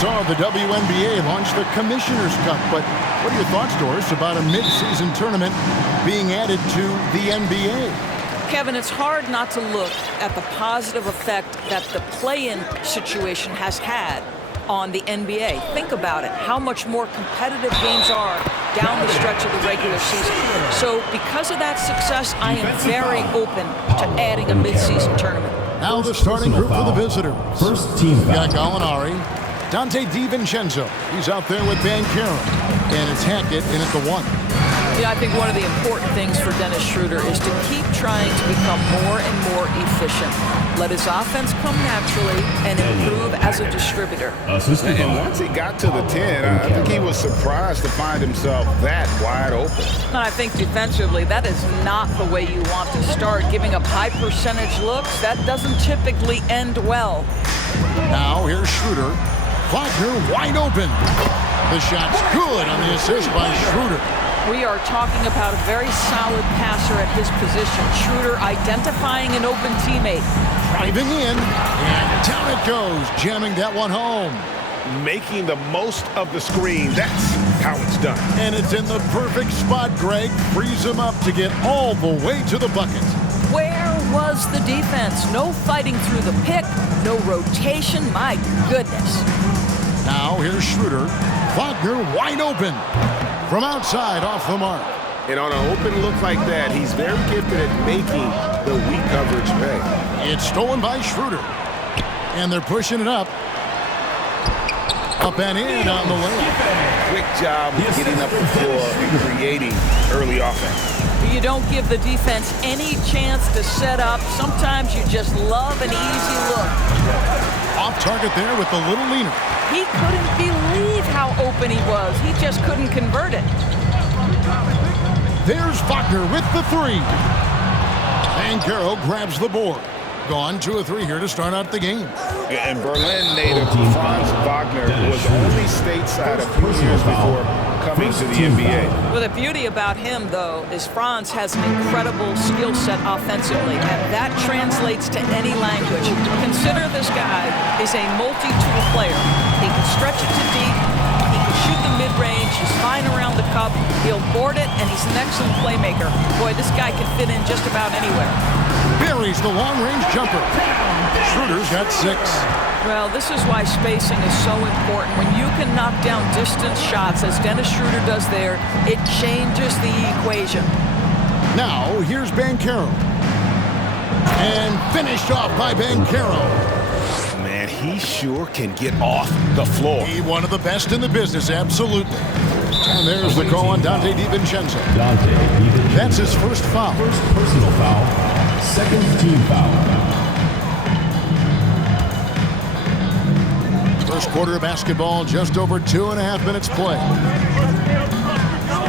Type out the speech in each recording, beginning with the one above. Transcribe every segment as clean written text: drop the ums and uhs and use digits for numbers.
saw the WNBA launch the Commissioner's Cup, but what are your thoughts, Doris, about a mid-season tournament being added to the NBA? Kevin, it's hard not to look at the positive effect that the play-in situation has had on the NBA. Think about it, how much more competitive games are down the stretch of the regular season. So because of that success, I am very open to adding a mid-season tournament. Now the starting group for the visitors. First team We've got Gallinari, Dante DiVincenzo. He's out there with Banchero, and it's Hackett in at the 1. Yeah, I think one of the important things for Dennis Schroeder is to keep trying to become more and more efficient. Let his offense come naturally and improve as a distributor. And once he got to the 10, I think he was surprised to find himself that wide open. And I think defensively, that is not the way you want to start. Giving up high percentage looks, that doesn't typically end well. Now here's Schroeder. Wagner wide open. The shot's good on the assist by Schroeder. We are talking about a very solid passer at his position. Schroeder identifying an open teammate. Driving in, and down it goes, jamming that one home. Making the most of the screen, that's how it's done. And it's in the perfect spot, Greg. Frees him up to get all the way to the bucket. Where was the defense? No fighting through the pick, no rotation, my goodness. Now here's Schroeder. Wagner wide open. From outside, off the mark. And on an open look like that, he's very gifted at making the weak coverage pay. It's stolen by Schroeder. And they're pushing it up. Up and in on the layup. Quick job getting up the floor and creating early offense. You don't give the defense any chance to set up. Sometimes you just love an easy look. Off target there with the little leaner. He couldn't believe how open he was. He just couldn't convert it. There's Wagner with the 3. Banchero grabs the board. Gone 2 of 3 here to start out the game. And Berlin native Franz Wagner was only stateside a few years before coming to the NBA. Well, the beauty about him, though, is Franz has an incredible skill set offensively, and that translates to any language. Consider this guy is a multi-tool player. He can stretch it to deep. He can shoot the mid-range. He's fine around the cup. He'll board it, and he's an excellent playmaker. Boy, this guy can fit in just about anywhere. Buries the long-range jumper. Schroeder's got 6. Well, this is why spacing is so important. When you can knock down distance shots, as Dennis Schroeder does there, it changes the equation. Now, here's Banchero. And finished off by Banchero. Man, he sure can get off the floor. He one of the best in the business, absolutely. And there's the call on Dante DiVincenzo. That's his first foul. First personal foul. Second team foul. First quarter of basketball, just over 2.5 minutes play.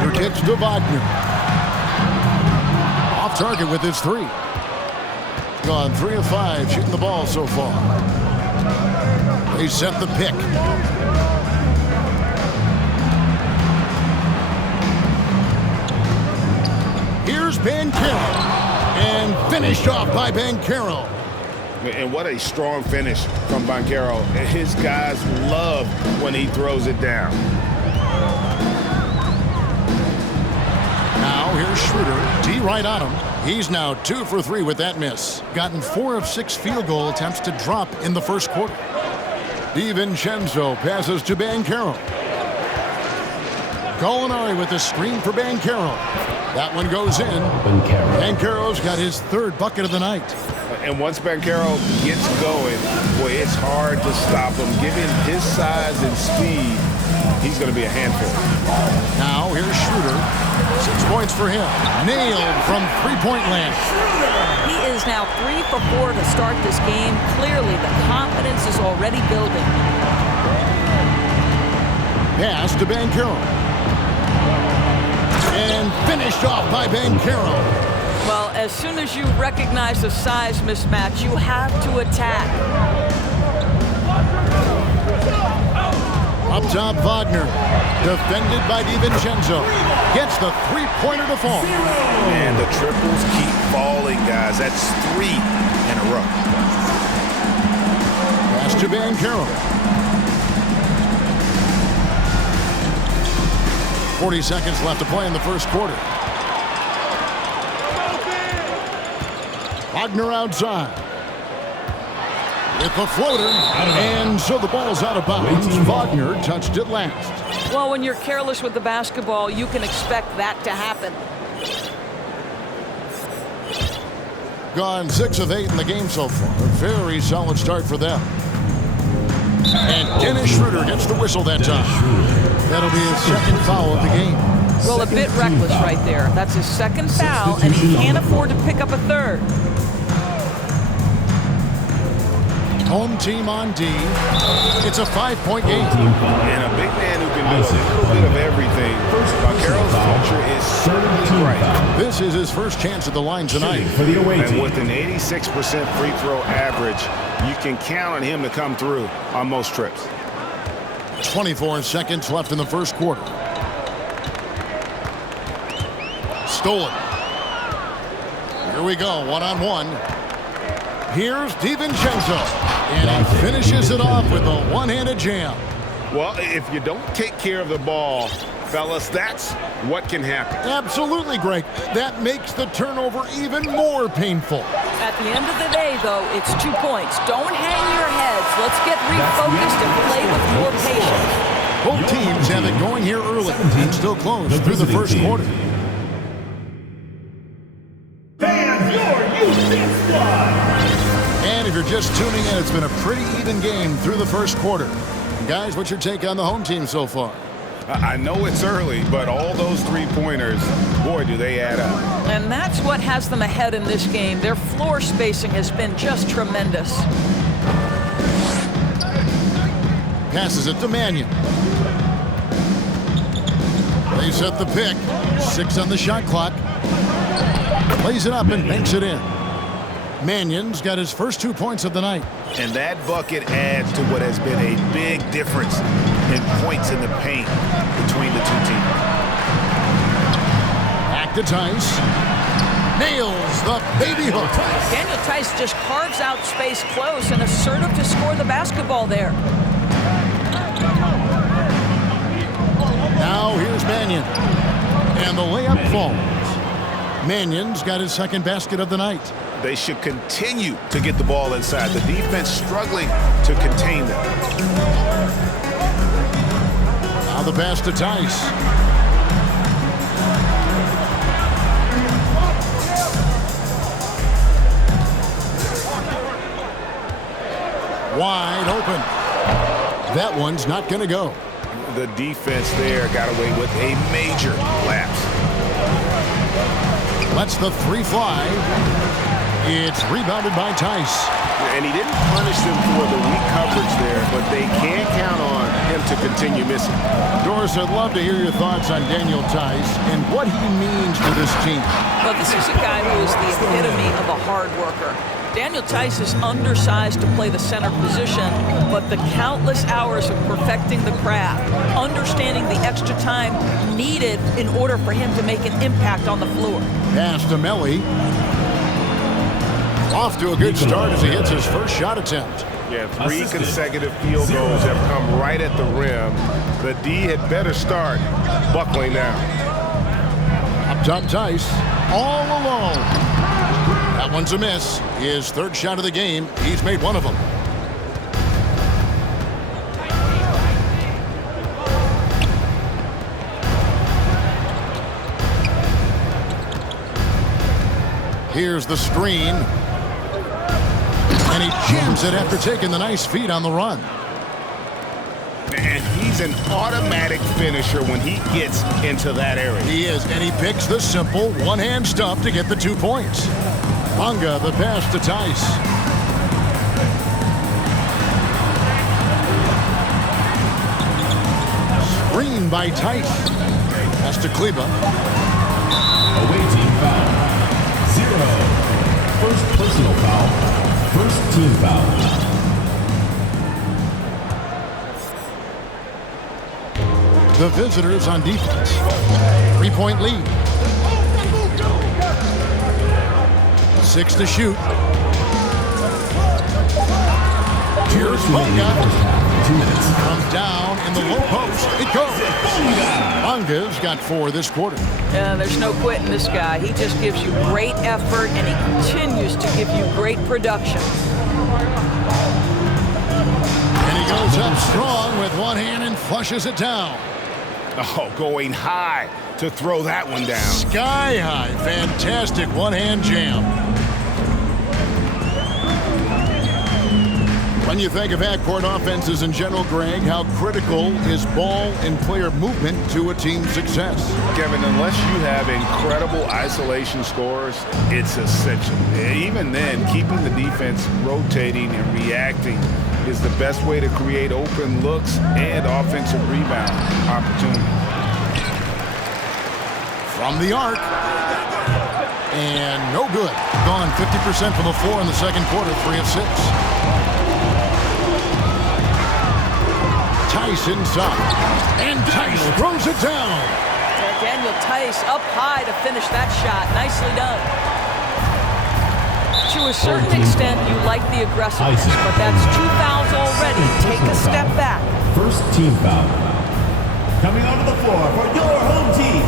Here kicks to Wagner. Off target with his 3. Gone 3 of 5, shooting the ball so far. They set the pick. Here's Banchero. And finished off by Banchero. And what a strong finish from Banchero. His guys love when he throws it down. Now here's Schroeder. D right on him. He's now 2 for 3 with that miss. Gotten 4 of 6 field goal attempts to drop in the first quarter. DiVincenzo passes to Banchero. Gallinari with a screen for Banchero. That one goes in. Banchero's got his 3rd bucket of the night. And once Banchero gets going, boy, it's hard to stop him. Given his size and speed, he's going to be a handful. Now here's Schroeder. 6 points for him. Nailed from three-point land. He is now 3 for 4 to start this game. Clearly, the confidence is already building. Pass to Banchero. And finished off by Banchero. Well, as soon as you recognize the size mismatch, you have to attack. Up top, Wagner. Defended by DiVincenzo. Gets the 3-pointer to fall. And the triples keep falling, guys. That's 3 in a row. Pass to Banchero. 40 seconds left to play in the first quarter. Wagner outside. With the floater. And so the ball's out of bounds. Wagner touched it last. Well, when you're careless with the basketball, you can expect that to happen. Gone 6 of 8 in the game so far. A very solid start for them. And Dennis Schroeder gets the whistle that time. That'll be his second foul of the game. Well, a bit reckless right there. That's his second foul, and he can't afford to pick up a third. Home team on D. It's a 5-point game. And a big man who can do a little bit of everything. Banchero's future is certainly bright. This is his first chance at the line tonight. And with an 86% free throw average, you can count on him to come through on most trips. 24 seconds left in the first quarter. Stolen. Here we go, one-on-one. Here's DiVincenzo. And he finishes it off with a one-handed jam. Well, if you don't take care of the ball, fellas, that's what can happen. Absolutely, Greg. That makes the turnover even more painful. At the end of the day, though, it's 2 points. Don't hang your heads. Let's get refocused and play with more patience. Both teams have it going here early and still close through the first quarter. Fans, your U6 squad. And if you're just tuning in, it's been a pretty even game through the first quarter. Guys, what's your take on the home team so far? I know it's early, but all those three-pointers, boy, do they add up. And that's what has them ahead in this game. Their floor spacing has been just tremendous. Passes it to Mannion. They set the pick. 6 on the shot clock. Plays it up and banks it in. Mannion's got his first 2 points of the night. And that bucket adds to what has been a big difference in points in the paint between the two teams. Back to Tice. Nails the baby hook. Daniel Tice just carves out space close and assertive to score the basketball there. Now here's Mannion. And the layup falls. Mannion's got his second basket of the night. They should continue to get the ball inside. The defense struggling to contain them. Now the pass to Tice. Wide open. That one's not going to go. The defense there got away with a major lapse. Lets the three fly. It's rebounded by Tice. And he didn't punish them for the weak coverage there, but they can't count on him to continue missing. Doris, I'd love to hear your thoughts on Daniel Tice and what he means to this team. Well, this is a guy who is the epitome of a hard worker. Daniel Tice is undersized to play the center position, but the countless hours of perfecting the craft, understanding the extra time needed in order for him to make an impact on the floor. Pass to Melly. Off to a good start as he hits his first shot attempt. Yeah, 3 consecutive field goals have come right at the rim. The D had better start buckling down. Up top, Tice, all alone. That one's a miss. His third shot of the game. He's made one of them. Here's the screen. And he jams it after taking the nice feed on the run. And he's an automatic finisher when he gets into that area. He is, and he picks the simple one-hand stuff to get the 2 points. Bonga, the pass to Tice. Screen by Tice. Pass to Kleba. Away team foul. 0. First personal foul. First team foul. The visitors on defense. 3-point lead. 6 to shoot. Here's Bonga. 2 minutes. From down in the low post, it goes. Onga's got 4 this quarter. There's no quitting this guy. He just gives you great effort, and he continues to give you great production. And he goes up strong with one hand and flushes it down. Oh, going high to throw that one down. Sky high. Fantastic one-hand jam. When you think of backcourt offenses in general, Greg, how critical is ball and player movement to a team's success? Kevin, unless you have incredible isolation scores, it's essential. Even then, keeping the defense rotating and reacting is the best way to create open looks and offensive rebound opportunities. From the arc. And no good. Gone 50% from the floor in the second quarter, 3 of 6. Tice inside. And Tice throws it down. Daniel Tice up high to finish that shot. Nicely done. To a certain extent, you like the aggressiveness, but that's 2 fouls already. Take a step back. First team foul. Coming onto the floor for your home team.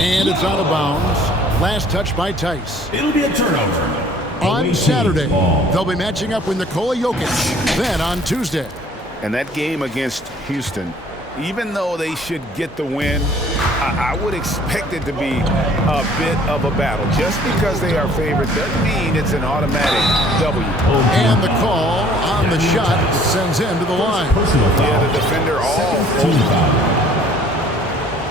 And it's out of bounds. Last touch by Tice. It'll be a turnover. On Saturday, they'll be matching up with Nikola Jokic. Then on Tuesday. And that game against Houston, even though they should get the win, I would expect it to be a bit of a battle. Just because they are favored doesn't mean it's an automatic W. And the call on the shot sends him to the line. Yeah, the defender all Team foul.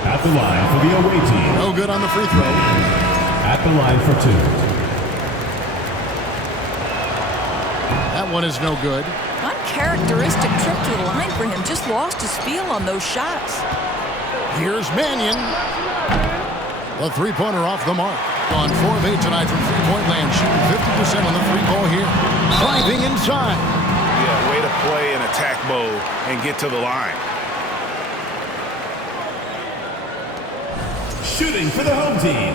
At the line for the away team. No good on the free throw. At the line for 2. That one is no good. Uncharacteristic trip to the line for him. Just lost his feel on those shots. Here's Mannion. The three-pointer off the mark. Gone 4 of 8 tonight from three-point land. Shooting 50% on the free ball here. Driving inside. Yeah, way to play in attack mode and get to the line. Shooting for the home team.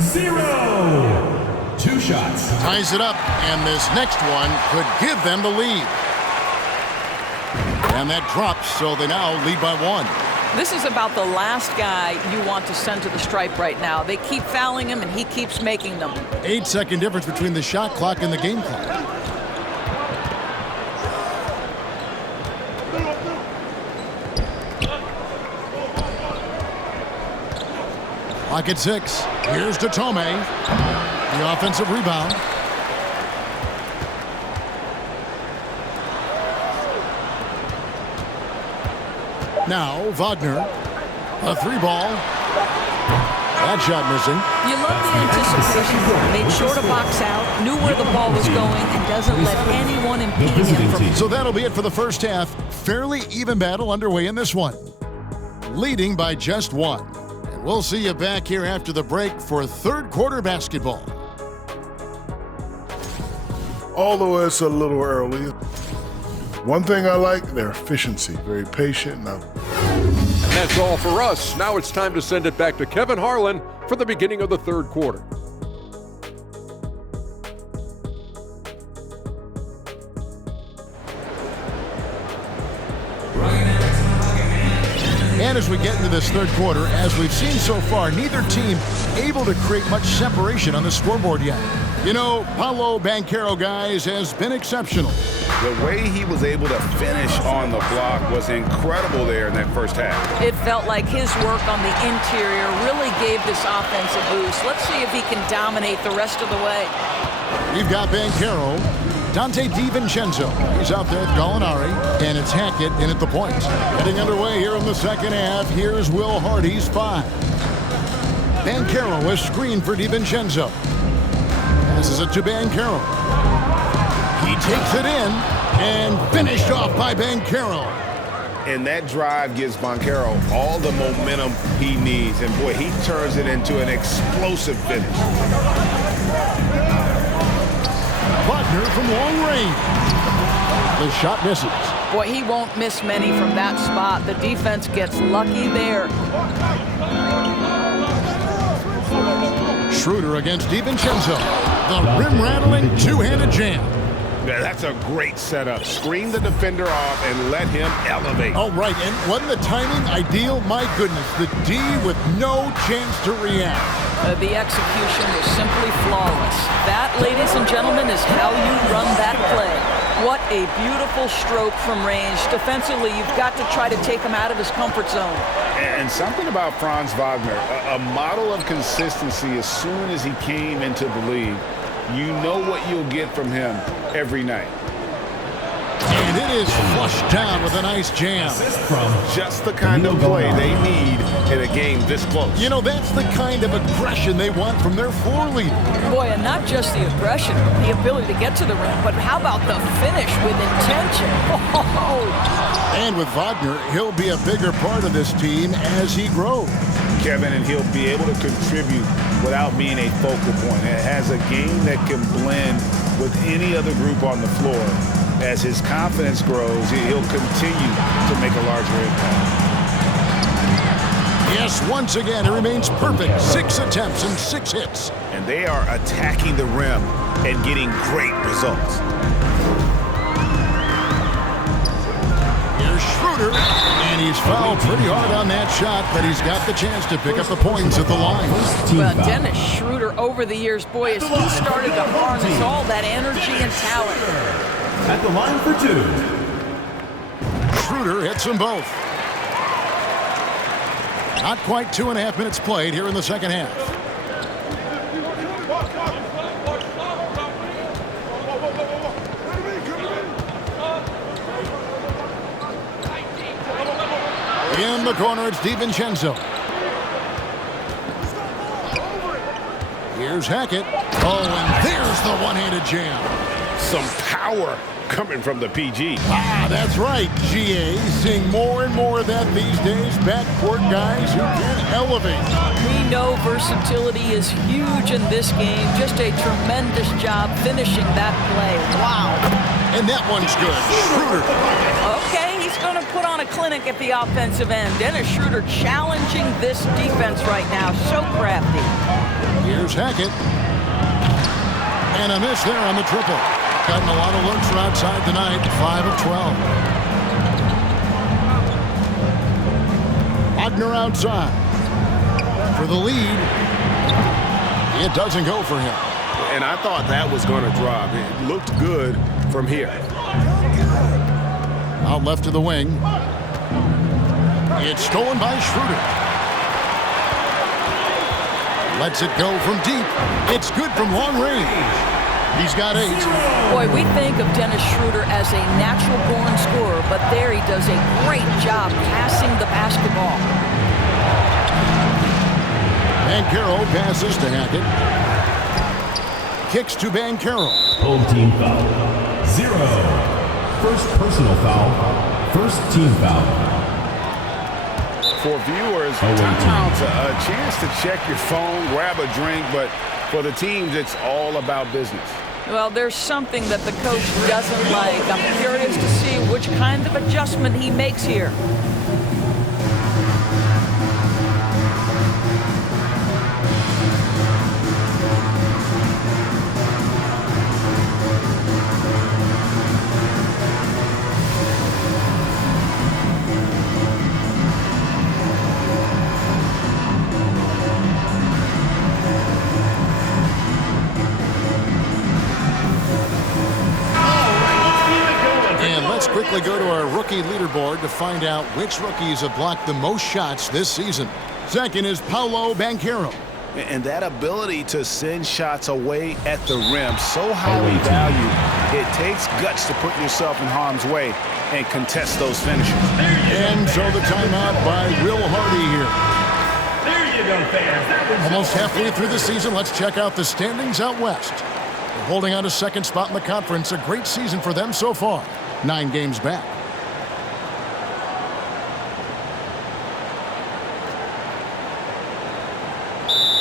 0. 2 shots. Ties it up, and this next one could give them the lead. And that drops, so they now lead by 1. This is about the last guy you want to send to the stripe right now. They keep fouling him, and he keeps making them. 8-second difference between the shot clock and the game clock. Clock at 6. Here's to Tomei. The offensive rebound. Now Wagner, a 3-ball. That shot missing. You love the anticipation. Made sure to box out, knew where the ball was going, and doesn't let anyone impede him from. So that'll be it for the first half. Fairly even battle underway in this one. Leading by just 1. And we'll see you back here after the break for third quarter basketball. Although it's a little early, one thing I like, their efficiency. Very patient. And that's all for us. Now it's time to send it back to Kevin Harlan for the beginning of the third quarter. And as we get into this third quarter, as we've seen so far, neither team able to create much separation on the scoreboard yet. You know, Paolo Banchero, guys, has been exceptional. The way he was able to finish on the block was incredible there in that first half. It felt like his work on the interior really gave this offense a boost. Let's see if he can dominate the rest of the way. We've got Banchero, Dante DiVincenzo. He's out there with Gallinari, and it's Hackett in at the point. Getting underway here in the second half. Here's Will Hardy's 5. Banchero, a screen for DiVincenzo. Passes it to Banchero. He takes it in and finished off by Banchero. And that drive gives Banchero all the momentum he needs. And boy, he turns it into an explosive finish. Wagner from long range. The shot misses. Boy, he won't miss many from that spot. The defense gets lucky there. Schroeder against DiVincenzo. The rim-rattling two-handed jam. Yeah, that's a great setup. Screen the defender off and let him elevate. Oh, right. And wasn't the timing ideal? My goodness, the D with no chance to react. The execution was simply flawless. That, ladies and gentlemen, is how you run that play. What a beautiful stroke from range. Defensively, you've got to try to take him out of his comfort zone. And something about Franz Wagner, a model of consistency. As soon as he came into the league, you know what you'll get from him every night. And it is flushed down with a nice jam. Just the kind of play they need in a game this close. You know, that's the kind of aggression they want from their floor leader. Boy, and not just the aggression, the ability to get to the rim, but how about the finish with intention? And with Wagner, he'll be a bigger part of this team as he grows. Kevin, and he'll be able to contribute without being a focal point. It has a game that can blend with any other group on the floor. As his confidence grows, he'll continue to make a larger impact. Yes, once again, it remains perfect. 6 attempts and 6 hits. And they are attacking the rim and getting great results. Here's Schroeder, and he's fouled pretty hard on that shot, but he's got the chance to pick up the points at the line. Well, Dennis Schroeder, over the years, boy, as he started to harness all that energy and talent. At the line for 2. Schroeder hits them both. Not quite 2.5 minutes played here in the second half. In the corner, it's DiVincenzo. Here's Hackett. Oh, and there's the one-handed jam. Some power coming from the PG. Ah, that's right, GA. Seeing more and more of that these days. Backcourt guys who can elevate. We know versatility is huge in this game. Just a tremendous job finishing that play. Wow. And that one's good. Schroeder. Okay, he's going to put on a clinic at the offensive end. Dennis Schroeder challenging this defense right now. So crafty. Here's Hackett. And a miss there on the triple. Gotten a lot of looks from outside tonight. 5 of 12. Wagner outside. For the lead. It doesn't go for him. And I thought that was going to drop. It looked good from here. Out left to the wing. It's stolen by Schroeder. Lets it go from deep. It's good from long range. He's got 8. Boy, we think of Dennis Schroeder as a natural-born scorer, but there he does a great job passing the basketball. Banchero passes to Hackett. Kicks to Banchero. Home team foul. 0. First personal foul. First team foul. For viewers, timeout's a chance to check your phone, grab a drink, but for the teams, it's all about business. Well, there's something that the coach doesn't like. I'm curious to see which kind of adjustment he makes here. Quickly go to our rookie leaderboard to find out which rookies have blocked the most shots this season. Second is Paolo Banchero. And that ability to send shots away at the rim, so highly valued. It takes guts to put yourself in harm's way and contest those finishes. And so the timeout by Will Hardy here. There you go, fans. Almost halfway through the season, let's check out the standings out west. They're holding on to second spot in the conference. A great season for them so far. 9 games back.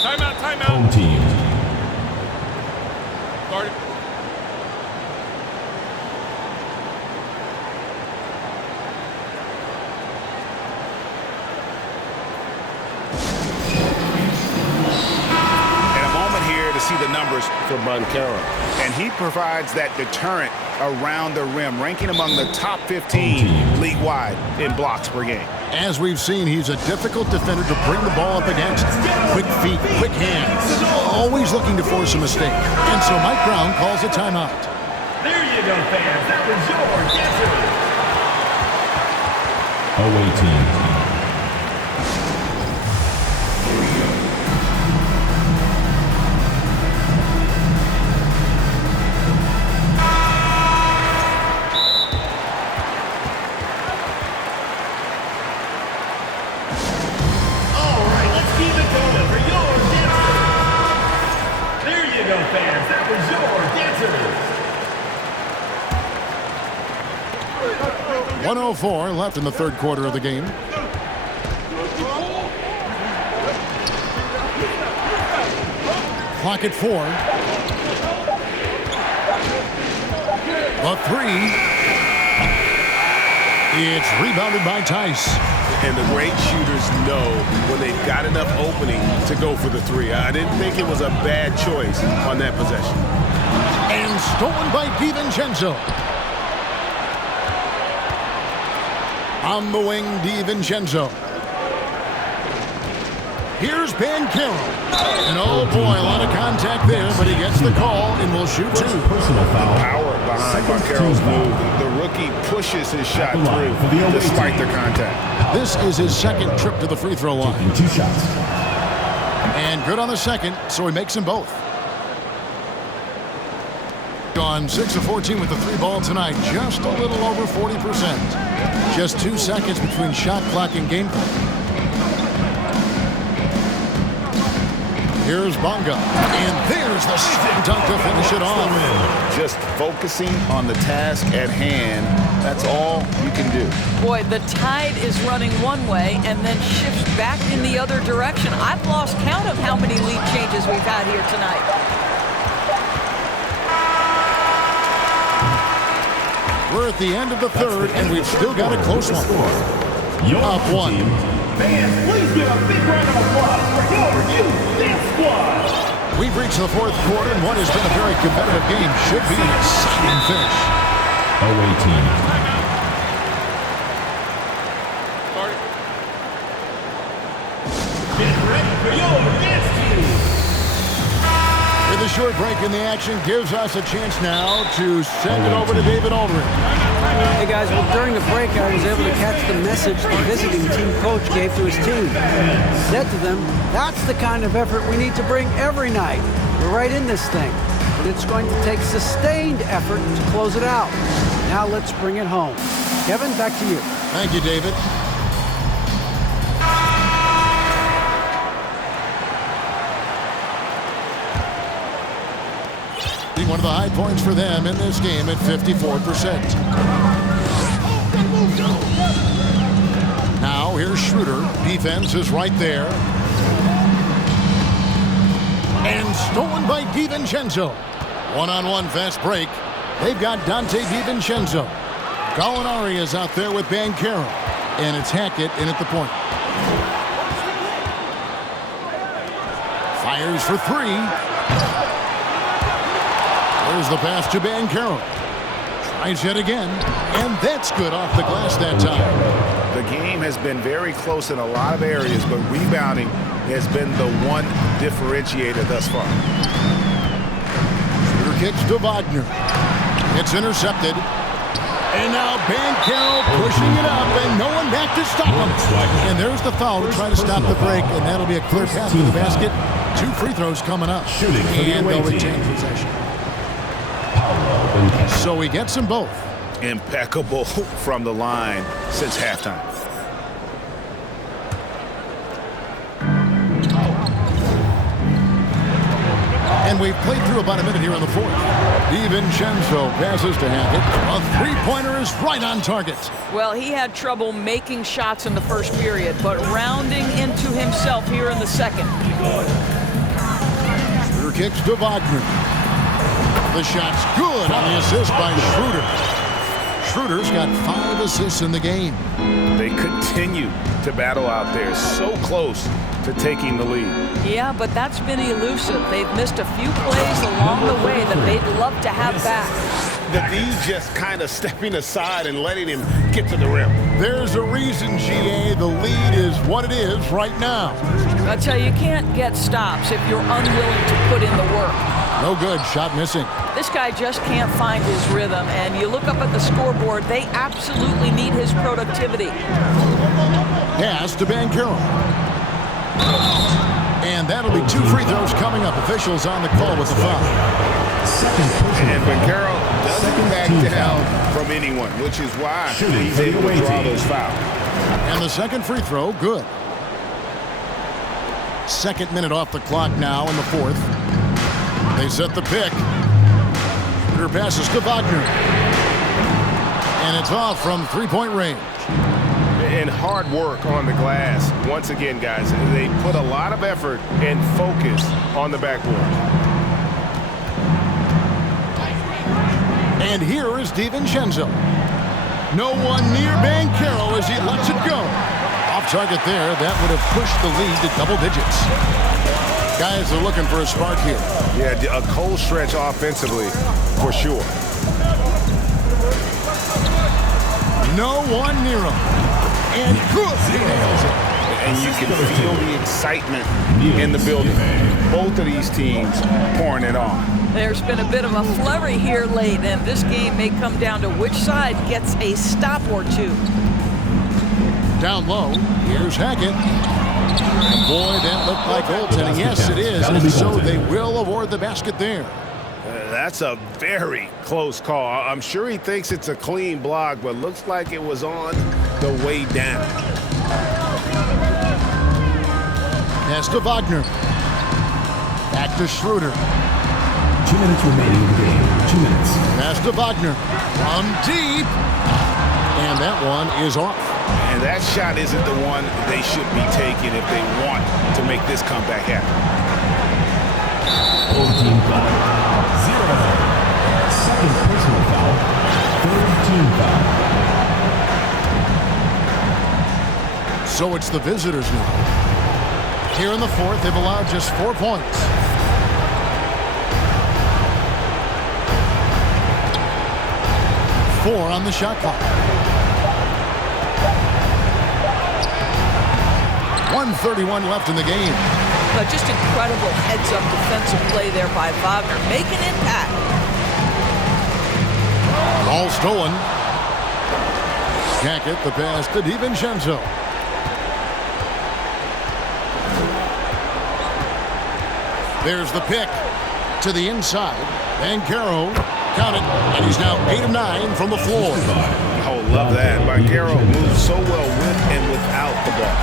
Timeout. Home team. Started. And a moment here to see the numbers for Banchero. And he provides that deterrent around the rim, ranking among the top 15 league-wide in blocks per game. As we've seen, he's a difficult defender to bring the ball up against. Quick feet, quick hands, always looking to force a mistake. And so Mike Brown calls a timeout. There you go, fans. That was your guesser. Away team. Fans, that was your answer. 1:04 left in the third quarter of the game. Clock at 4. The three. It's rebounded by Tice. And the great shooters know when they've got enough opening to go for the three. I didn't think it was a bad choice on that possession. And stolen by DiVincenzo. On the wing, DiVincenzo. Here's Banchero. And oh boy, a lot of contact there, but he gets the call and will shoot two. Personal foul. Power behind Banchero's move. The rookie pushes his shot through despite the contact. This is his second trip to the free throw line. And 2 shots. And good on the second, so he makes them both. Gone 6 of 14 with the three ball tonight, just a little over 40%. Just 2 seconds between shot clock and game clock. Here's Bonga, and there's the slam dunk to finish it off. Just focusing on the task at hand, that's all you can do. Boy, the tide is running one way and then shifts back in the other direction. I've lost count of how many lead changes we've had here tonight. We're at the end of the third, and we've still got a close one. Up one. Fans, please give a big round of applause for your youth squad. We've reached the fourth quarter, and what has been a very competitive game should be an exciting finish. Away team. Get ready for your dance team. With a short break in the action, gives us a chance now to send it over to David Aldridge. Hey guys, well during the break I was able to catch the message the visiting team coach gave to his team. He said to them, that's the kind of effort we need to bring every night. We're right in this thing, but it's going to take sustained effort to close it out. Now let's bring it home. Kevin, back to you. Thank you, David. One of the high points for them in this game at 54%. Now here's Schroeder. Defense is right there. And stolen by DiVincenzo. One-on-one fast break. They've got Dante DiVincenzo. Gallinari is out there with Banchero. And it's Hackett in at the point. Fires for three. There's the pass to Banchero. Tries it again, and that's good off the glass that time. The game has been very close in a lot of areas, but rebounding has been the one differentiator thus far. Shooter kicks to Wagner. It's intercepted. And now Banchero pushing it up, and no one back to stop him. And there's the foul to try to stop the break, and that'll be a clear path to the basket. 2 free throws coming up. And they'll retain possession. So he gets them both. Impeccable from the line since halftime. And we've played through about a minute here in the fourth. DiVincenzo passes to Hackett. A three-pointer is right on target. Well, he had trouble making shots in the first period, but rounding into himself here in the second. Schroeder kicks to Wagner. The shot's good on the assist by Schroeder. Schroeder's got 5 assists in the game. They continue to battle out there, so close to taking the lead. Yeah, but that's been elusive. They've missed a few plays along the way that they'd love to have back. the D just kind of stepping aside and letting him get to the rim. There's a reason, GA, the lead is what it is right now. I tell you can't get stops if you're unwilling to put in the work. No good, shot missing. This guy just can't find his rhythm, and you look up at the scoreboard, they absolutely need his productivity. Pass to Banchero. And that'll be 2 free throws coming up. Officials on the call with the foul. And Banchero doesn't back down from anyone, which is why he's able to draw those fouls. And the second free throw, good. Second minute off the clock now in the fourth. They set the pick. Shooter passes to Wagner. And it's off from three-point range. And hard work on the glass. Once again, guys, they put a lot of effort and focus on the backboard. And here is DiVincenzo. No one near Banchero as he lets it go. Off target there. That would have pushed the lead to double digits. Guys are looking for a spark here. Yeah, a cold stretch offensively for sure. No one near him. And good. He nails it. And you can feel the excitement in the building. Both of these teams pouring it on. There's been a bit of a flurry here late, and this game may come down to which side gets a stop or two. Down low, here's Hackett. And boy, that looked like goaltending. Yes, it is, and so they will award the basket there. That's a very close call. I'm sure he thinks it's a clean block, but looks like it was on the way down. Pass to Wagner. Back to Schroeder. 2 minutes remaining in the game. 2 minutes. Pass to Wagner. From deep. And that one is off. And that shot isn't the one they should be taking if they want to make this comeback happen. Old team foul. 0. Second personal foul. Third team foul. So it's the visitors now. Here in the fourth, they've allowed just 4 points. Four on the shot clock. 1:31 left in the game. But just incredible heads-up defensive play there by Wagner. Make an impact. Ball stolen. Hackett, the pass to DiVincenzo. There's the pick to the inside. Banchero, count it, and he's now 8 of 9 from the floor. Oh, love that. Banchero moves so well with and without the ball.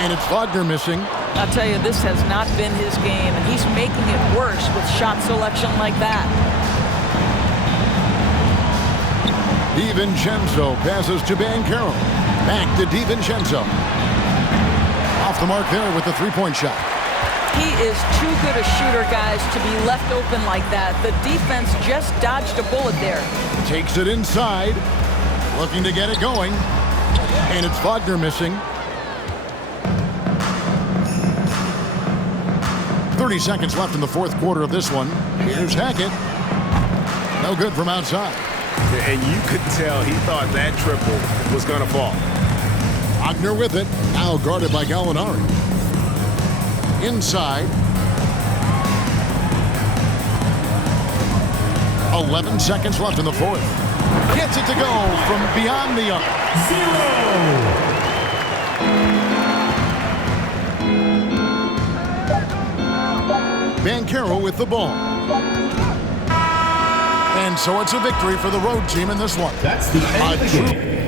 And it's Wagner missing. I'll tell you, this has not been his game, and he's making it worse with shot selection like that. DiVincenzo passes to Banchero. Back to DiVincenzo. Off the mark there with the three-point shot. He is too good a shooter, guys, to be left open like that. The defense just dodged a bullet there. Takes it inside. Looking to get it going. And it's Wagner missing. 30 seconds left in the fourth quarter of this one. Here's Hackett. No good from outside. And you could tell he thought that triple was going to fall. Wagner with it. Now guarded by Gallinari. Inside. 11 seconds left in the fourth. Gets it to go from beyond the arc. 0. Banchero with the ball. And so it's a victory for the road team in this one. That's the end of the game.